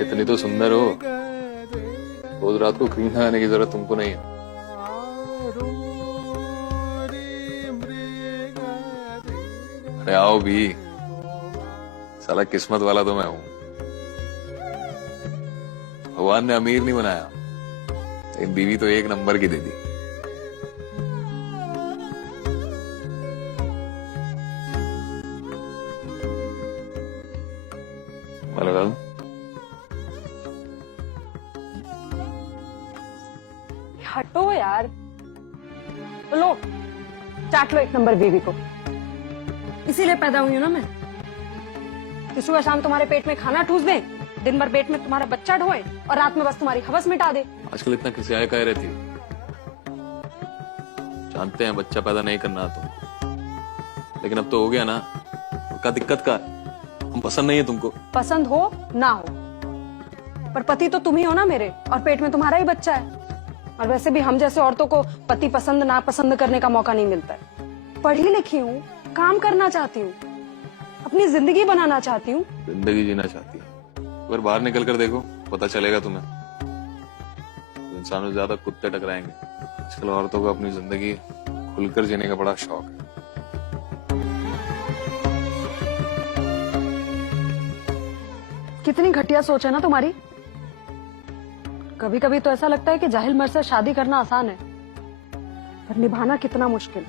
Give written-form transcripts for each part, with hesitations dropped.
इतनी तो सुंदर हो, रोज रात को क्रीम लगाने की जरूरत तुमको नहीं है। अरे आओ भी, साला किस्मत वाला तो मैं हूं। भगवान ने अमीर नहीं बनाया, लेकिन बीवी तो एक नंबर की दे दी। मलगल हटो यार, लो चाट लो एक नंबर बीवी को। इसीलिए पैदा हुई हूं ना मैं, कि सुबह शाम तुम्हारे पेट में खाना ठूस दे, दिन भर पेट में तुम्हारा बच्चा ढोए और रात में बस तुम्हारी हवस मिटा दे। आजकल इतना किसी आए कह रहती है। जानते हैं बच्चा पैदा नहीं करना तो, लेकिन अब तो हो गया ना, क्या दिक्कत का? हम पसंद नहीं है तुमको। पसंद हो ना हो, पर पति तो तुम ही हो ना मेरे, और पेट में तुम्हारा ही बच्चा है। और वैसे भी हम जैसे औरतों को पति पसंद ना पसंद करने का मौका नहीं मिलता है। पढ़ी लिखी हूँ, काम करना चाहती हूँ, अपनी जिंदगी बनाना चाहती हूँ। जिंदगी जीना चाहती है, अगर बाहर निकल कर देखो पता चलेगा तुम्हें। इंसानों से ज्यादा कुत्ते टकराएंगे। आजकल औरतों को अपनी जिंदगी खुलकर जीने का बड़ा शौक है। कितनी घटिया सोच है ना तुम्हारी। कभी कभी तो ऐसा लगता है कि जाहिल मर्द से शादी करना आसान है, पर निभाना कितना मुश्किल।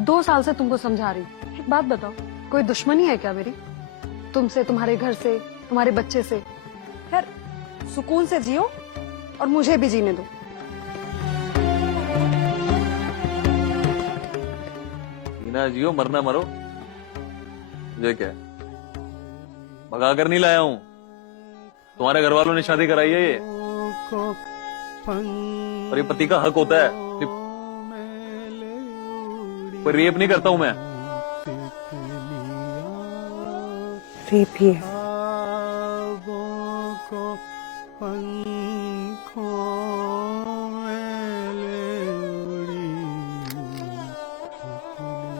2 साल से तुमको समझा रही हूँ। एक बात बताओ, कोई दुश्मनी है क्या मेरी तुमसे, तुम्हारे घर से, तुम्हारे बच्चे से? यार सुकून से जियो और मुझे भी जीने दो। जीना जियो, मरना मरो, मुझे क्या है? भगा कर नहीं लाया हूं, तुम्हारे घर वालों ने शादी कराई है ये, और ये पति का हक होता है। कोई रेप नहीं करता हूं मैं। रेप ही है।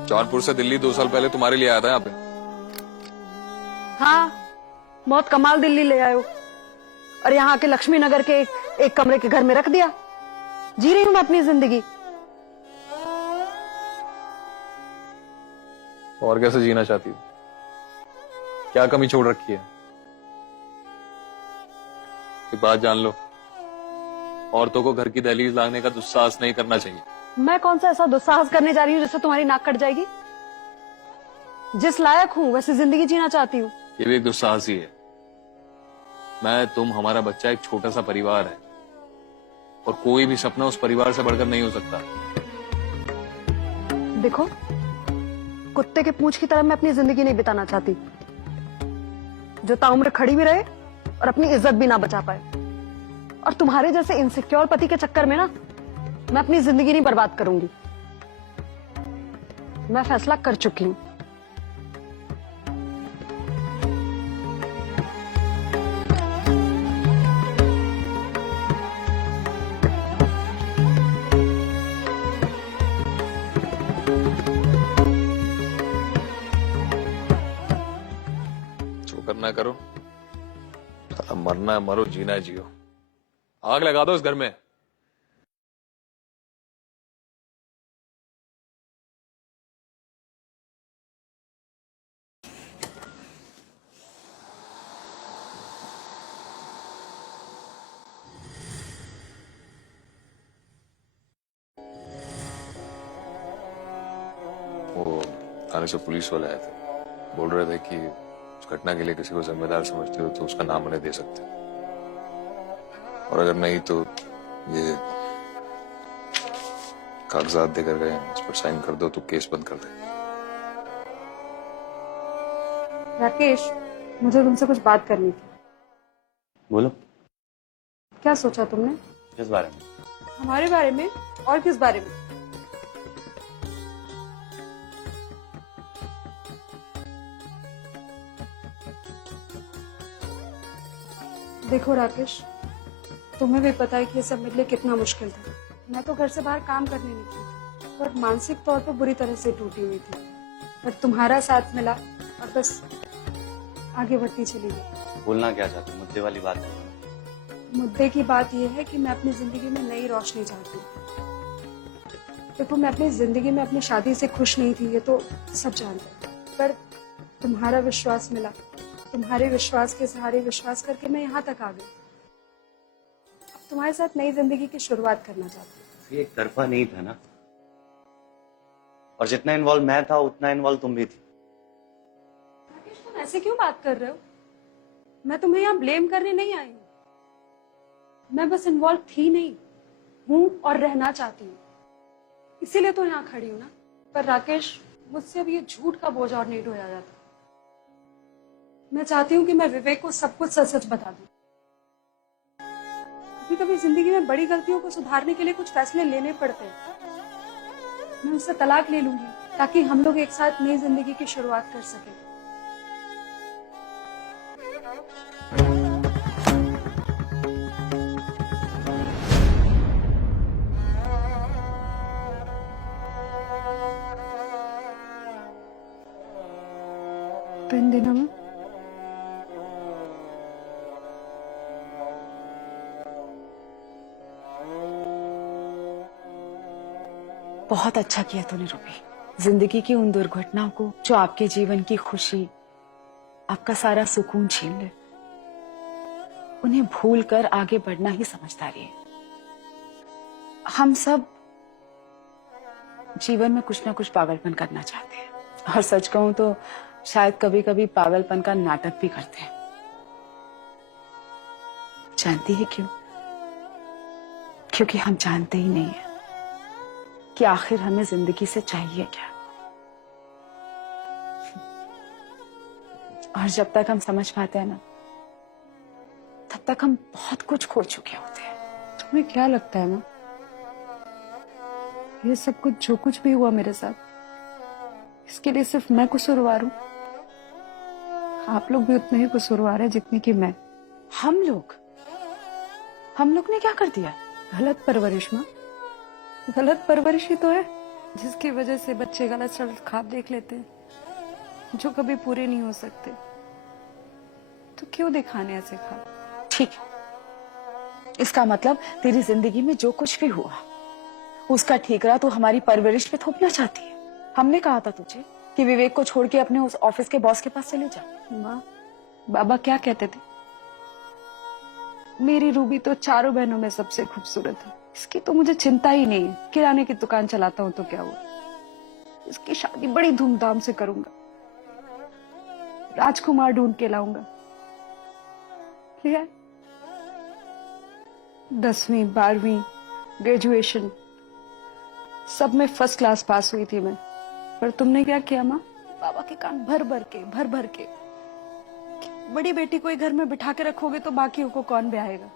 जौनपुर से दिल्ली 2 साल पहले तुम्हारे लिए आया था यहाँ पे। हाँ, बहुत कमाल दिल्ली ले आए हो, और यहाँ के लक्ष्मी नगर के एक कमरे के घर में रख दिया। जी रही हूँ मैं अपनी जिंदगी। और कैसे जीना चाहती हो? क्या कमी छोड़ रखी है? एक बात जान लो, औरतों को घर की दहलीज लांघने का दुस्साहस नहीं करना चाहिए। मैं कौन सा ऐसा दुस्साहस करने जा रही हूँ जिससे तुम्हारी नाक कट जाएगी? जिस लायक हूँ वैसे जिंदगी जीना चाहती हूँ। ये भी एक दुस्साहस ही है। मैं, तुम, हमारा बच्चा, एक छोटा सा परिवार है, और कोई भी सपना उस परिवार से बढ़कर नहीं हो सकता। देखो, कुत्ते के पूंछ की तरह मैं अपनी जिंदगी नहीं बिताना चाहती, जो ताउम्र खड़ी भी रहे और अपनी इज्जत भी ना बचा पाए। और तुम्हारे जैसे इनसिक्योर पति के चक्कर में ना मैं अपनी जिंदगी नहीं बर्बाद करूंगी। मैं फैसला कर चुकी हूं। जो करना है करो, साला मरना है मरो, जीना है जियो। आग लगा दो इस घर में। वो थाने से पुलिस वाले आए थे, बोल रहे थे कि उस घटना के लिए किसी को जिम्मेदार समझते हो तो उसका नाम उन्हें दे सकते हैं, और अगर नहीं तो ये कागजात देकर गए, इस पर साइन कर दो तो केस बंद कर दे। राकेश, मुझे तुमसे कुछ बात करनी थी। बोलो। क्या सोचा तुमने? किस बारे में? हमारे बारे में, और किस बारे में? देखो राकेश, तुम्हें भी पता है कि ये सब मेरे लिए कितना मुश्किल था। मैं तो घर से बाहर काम करने निकली थी, पर मानसिक तौर पर बुरी तरह से टूटी हुई थी। पर तुम्हारा साथ मिला और बस आगे बढ़ती चली गई। बोलना क्या चाहते हो? मुद्दे वाली बात करो। मुद्दे की बात यह है कि मैं अपनी जिंदगी में नई रोशनी चाहती हूँ। देखो, मैं अपनी जिंदगी में अपनी शादी से खुश नहीं थी, ये तो सब जानते हैं, पर तुम्हारा विश्वास मिला, तुम्हारे विश्वास के सहारे विश्वास करके मैं यहाँ तक आ गई। अब तुम्हारे साथ नई जिंदगी की शुरुआत करना चाहती हूँ। ये एक तरफा नहीं था ना, और जितना इन्वॉल्व मैं था उतना इन्वॉल्व तुम भी थी। राकेश, तुम ऐसे क्यों बात कर रहे हो? मैं तुम्हें यहाँ ब्लेम करने नहीं आई हूँ। मैं बस इन्वॉल्व थी नहीं, हूँ और रहना चाहती हूँ, इसीलिए तो यहाँ खड़ी हूँ ना। पर राकेश, मुझसे अब ये झूठ का बोझ और नहीं ढोया जाता। मैं चाहती हूँ कि मैं विवेक को सब कुछ सच सच बता दूँ। कभी कभी जिंदगी में बड़ी गलतियों को सुधारने के लिए कुछ फैसले लेने पड़ते हैं। मैं उससे तलाक ले लूंगी ताकि हम लोग एक साथ नई जिंदगी की शुरुआत कर सकें। तो इन दिनों में बहुत अच्छा किया तूने रूबी। जिंदगी की उन दुर्घटनाओं को जो आपके जीवन की खुशी, आपका सारा सुकून छीन ले, उन्हें भूल कर आगे बढ़ना ही समझदारी है। हम सब जीवन में कुछ ना कुछ पागलपन करना चाहते हैं, और सच कहूं तो शायद कभी कभी पागलपन का नाटक भी करते हैं। जानती है क्यों? क्योंकि हम जानते ही नहीं है कि आखिर हमें जिंदगी से चाहिए क्या। और जब तक हम समझ पाते हैं ना, तब तक हम बहुत कुछ खो चुके होते हैं। तुम्हें क्या लगता है माँ, ये सब कुछ जो कुछ भी हुआ मेरे साथ, इसके लिए सिर्फ मैं कसूरवार हूँ? आप लोग भी उतने ही कसूरवार हैं जितने कि मैं। हम लोग ने क्या कर दिया? गलत परवरिश माँ, गलत परवरिश ही तो है जिसकी वजह से बच्चे गलत सलत ख्वाब देख लेते हैं जो कभी पूरे नहीं हो सकते। तो क्यों दिखाने ऐसे ख्वाब? ठीक है, इसका मतलब तेरी जिंदगी में जो कुछ भी हुआ उसका ठीकरा तो हमारी परवरिश पे थोपना चाहती है। हमने कहा था तुझे कि विवेक को छोड़ के अपने उस ऑफिस के बॉस के पास चले जा। माँ, बाबा क्या कहते थे? मेरी रूबी तो चारों बहनों में सबसे खूबसूरत है, इसकी तो मुझे चिंता ही नहीं है। किराने की दुकान चलाता हूँ तो क्या हुआ, इसकी शादी बड़ी धूमधाम से करूंगा, राजकुमार ढूंढ के लाऊंगा। लिया 10वीं 12वीं ग्रेजुएशन सब में फर्स्ट क्लास पास हुई थी मैं। पर तुमने क्या किया माँ? बाबा के कान भर भर के बड़ी बेटी को ही घर में बिठा के रखोगे तो बाकियों को कौन ब्याहेगा?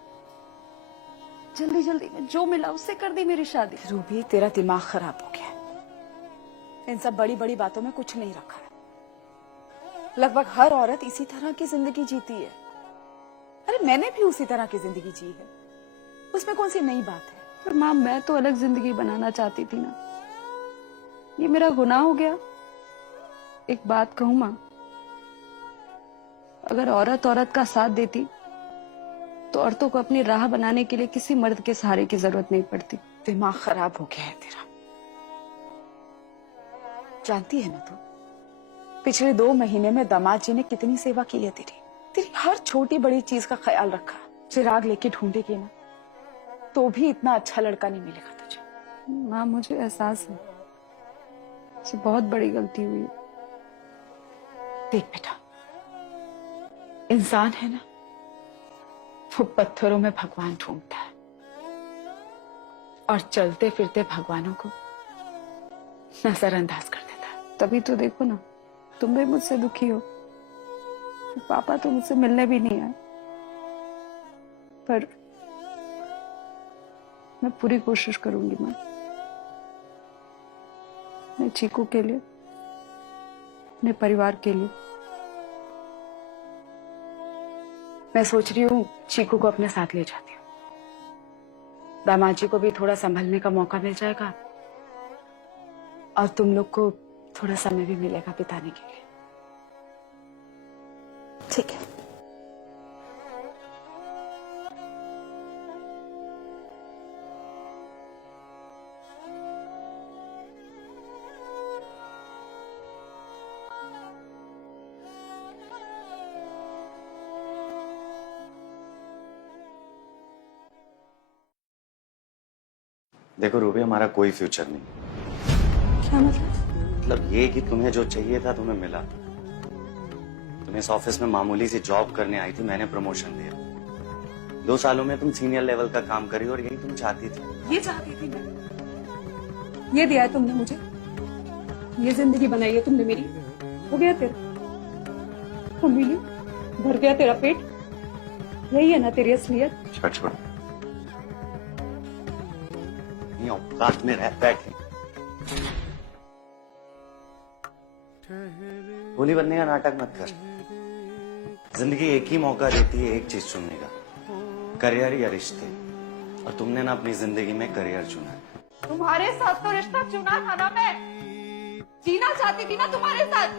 जल्दी जल्दी में जो मिला उससे कर दी मेरी शादी। रूबी, तेरा दिमाग खराब हो गया। इन सब बड़ी बड़ी बातों में कुछ नहीं रखा है। लगभग हर औरत इसी तरह की जिंदगी जीती है। अरे मैंने भी उसी तरह की जिंदगी जी है, उसमें कौन सी नई बात है? पर माँ, मैं तो अलग जिंदगी बनाना चाहती थी ना, ये मेरा गुनाह हो गया। एक बात कहूं माँ, अगर औरत औरत का साथ देती तो औरतों को अपनी राह बनाने के लिए किसी मर्द के सहारे की जरूरत नहीं पड़ती। दिमाग खराब हो गया है तेरा। जानती है ना तू, पिछले 2 महीने में दामाद जी ने कितनी सेवा की है तेरी हर छोटी बड़ी चीज का ख्याल रखा। चिराग लेके ढूंढेगी ना तो भी इतना अच्छा लड़का नहीं मिलेगा तुझे। माँ, मुझे एहसास है ये बहुत बड़ी गलती हुई है। देख बेटा, इंसान है ना, वो पत्थरों में भगवान ढूंढता है और चलते फिरते भगवानों को नजरअंदाज कर देता है। तभी तो देखो ना, तुम भी मुझसे दुखी हो। पापा तो मुझसे मिलने भी नहीं आए, पर मैं पूरी कोशिश करूंगी माँ, अपने चीकू के लिए, अपने परिवार के लिए। मैं सोच रही हूँ चीकू को अपने साथ ले जाती हूँ। दामाद जी को भी थोड़ा संभलने का मौका मिल जाएगा और तुम लोग को थोड़ा समय भी मिलेगा बिताने के लिए। ठीक है। देखो रूबी, हमारा कोई फ्यूचर नहीं। क्या मतलब? ये कि तुम्हें जो चाहिए था तुम्हें मिला। तुम इस ऑफिस में मामूली सी जॉब करने आई थी, मैंने प्रमोशन दिया। 2 सालों में तुम सीनियर लेवल का काम करी और यही तुम चाहती थी। ये चाहती थी मैं, ये दिया है तुमने मुझे, ये जिंदगी बनाई है तुमने मेरी। हो गया तेरा, तुम मिली, भर गया तेरा पेट, यही है ना तेरी असलियत? छोड़ नहीं, औकात में रह बैठे। भोली बनने का नाटक मत कर। जिंदगी एक ही मौका देती है एक चीज चुनने का, करियर या रिश्ते। और तुमने ना अपनी जिंदगी में करियर चुना है। तुम्हारे साथ तो रिश्ता चुना था ना, मैं जीना चाहती थी ना तुम्हारे साथ,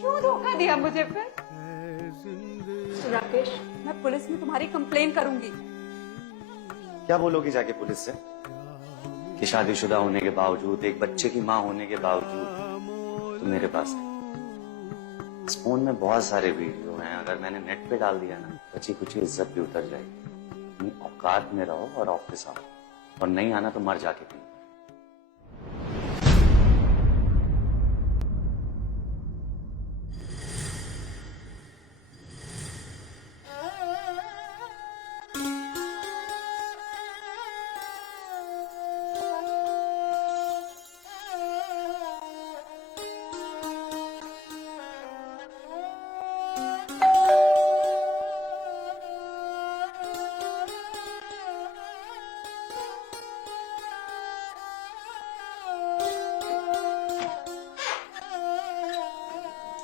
क्यों धोखा दिया मुझे फिर? राकेश, मैं पुलिस में तुम्हारी कंप्लेन करूंगी। क्या बोलोगी जाके पुलिस से कि शादीशुदा होने के बावजूद, एक बच्चे की माँ होने के बावजूद तुम मेरे पास है? इस फोन में बहुत सारे वीडियो हैं, अगर मैंने नेट पे डाल दिया ना, बची कुछ इज्जत भी उतर जाएगी। अपनी औकात में रहो और ऑफिस आओ, और नहीं आना तो मर जाके पी।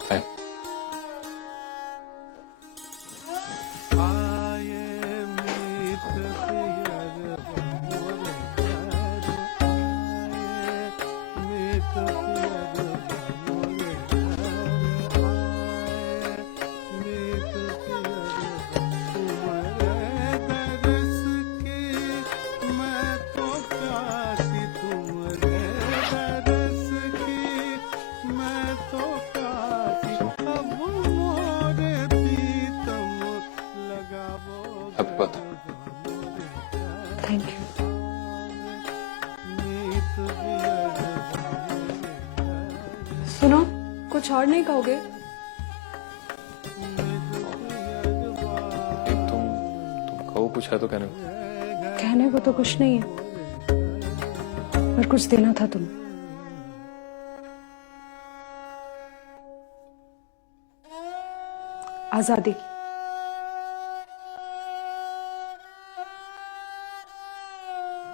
है। Happy birthday. Thank you. सुनो, कुछ और नहीं कहोगे? तुम कहो कुछ है तो कहने को। कहने को तो कुछ नहीं है, पर कुछ देना था तुम। आजादी की।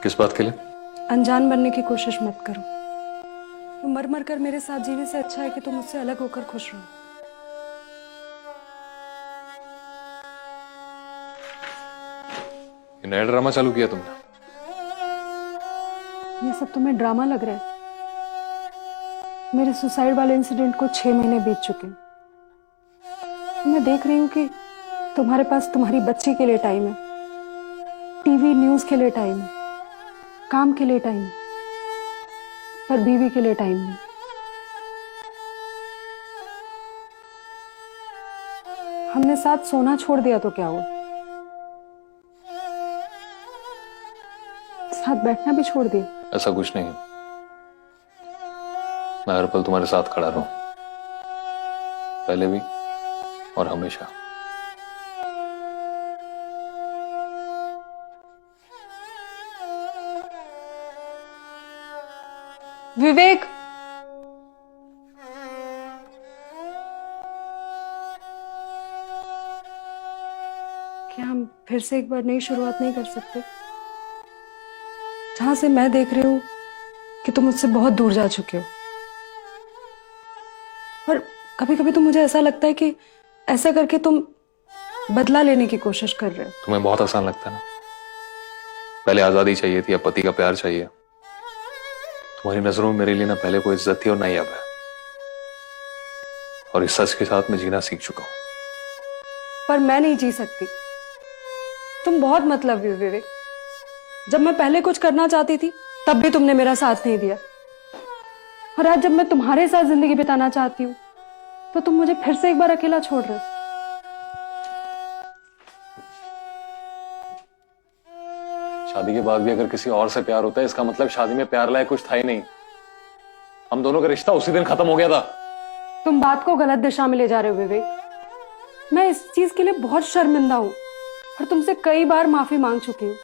किस बात के लिए? अनजान बनने की कोशिश मत करो। तुम मर मर कर मेरे साथ जीने से अच्छा है कि तुम मुझसे अलग होकर खुश रहो। ये नया ड्रामा चालू किया तुमने? ये सब तुम्हें ड्रामा लग रहा है? मेरे सुसाइड वाले इंसिडेंट को 6 महीने बीत चुके हैं। मैं देख रही हूँ कि तुम्हारे पास तुम्हारी बच्ची के लिए टाइम है, टीवी न्यूज के लिए टाइम है, काम के लिए टाइम है, पर बीवी के लिए टाइम नहीं। हमने साथ सोना छोड़ दिया तो क्या हुआ? साथ बैठना भी छोड़ दिया। ऐसा कुछ नहीं है, मैं हर पल तुम्हारे साथ खड़ा रहूं, पहले भी और हमेशा। विवेक, क्या हम फिर से एक बार नई शुरुआत नहीं कर सकते? जहां से मैं देख रही हूं कि तुम मुझसे बहुत दूर जा चुके हो, और कभी कभी तो मुझे ऐसा लगता है कि ऐसा करके तुम बदला लेने की कोशिश कर रहे हो। तुम्हें बहुत आसान लगता है ना? पहले आजादी चाहिए थी, अब पति का प्यार चाहिए। तुम्हारी नजरों में मेरे लिए ना पहले कोई इज्जत थी और ना ही अब है, और इस सच के साथ मैं जीना सीख चुका हूं। पर मैं नहीं जी सकती। तुम बहुत मतलबी हो विवेक। जब मैं पहले कुछ करना चाहती थी तब भी तुमने मेरा साथ नहीं दिया, और आज जब मैं तुम्हारे साथ जिंदगी बिताना चाहती हूँ तो तुम मुझे फिर से एक बार अकेला छोड़ रहे हो। शादी के बाद भी अगर किसी और से प्यार होता है इसका मतलब शादी में प्यार लायक कुछ था ही नहीं। हम दोनों का रिश्ता उसी दिन खत्म हो गया था। तुम बात को गलत दिशा में ले जा रहे हो विवेक। मैं इस चीज के लिए बहुत शर्मिंदा हूँ और तुमसे कई बार माफी मांग चुकी हूँ,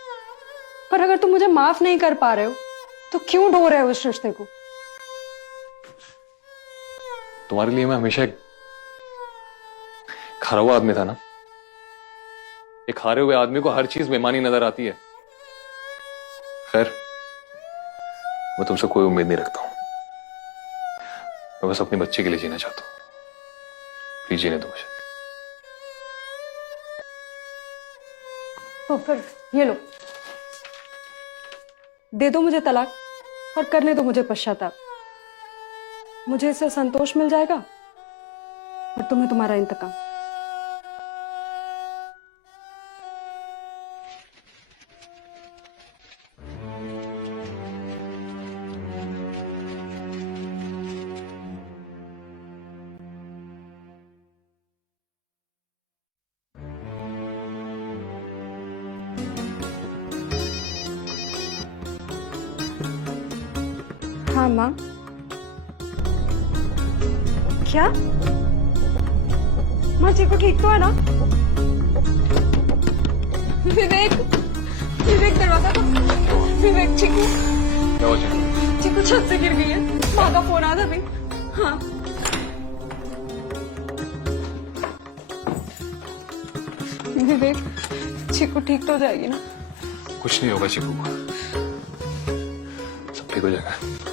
पर अगर तुम मुझे माफ नहीं कर पा रहे हो तो क्यों ढो रहे हो इस रिश्ते को? तुम्हारे लिए मैं हमेशा एक हारा हुआ आदमी था ना। एक हारे हुए आदमी को हर चीज बेमानी नजर आती है। खैर, मैं तुमसे कोई उम्मीद नहीं रखता हूं। मैं बस अपने बच्चे के लिए जीना चाहता हूं। प्लीज जीने दो मुझे। तो फिर ये लो, दे दो मुझे तलाक और करने दो मुझे पश्चाताप। मुझे इससे संतोष मिल जाएगा और तुम्हें तुम्हारा इंतकाम। हाँ माँ। क्या माँ, चीकू ठीक तो है ना? विवेक, विवेक दरवाजा तो, विवेक चीकू, क्या हुआ चिकू? चीकू छत से गिर गई है। माँ का फोन आया था अभी। हाँ विवेक, चीकू ठीक तो हो जाएगी ना? कुछ नहीं होगा चिकू को, सब ठीक हो जाएगा।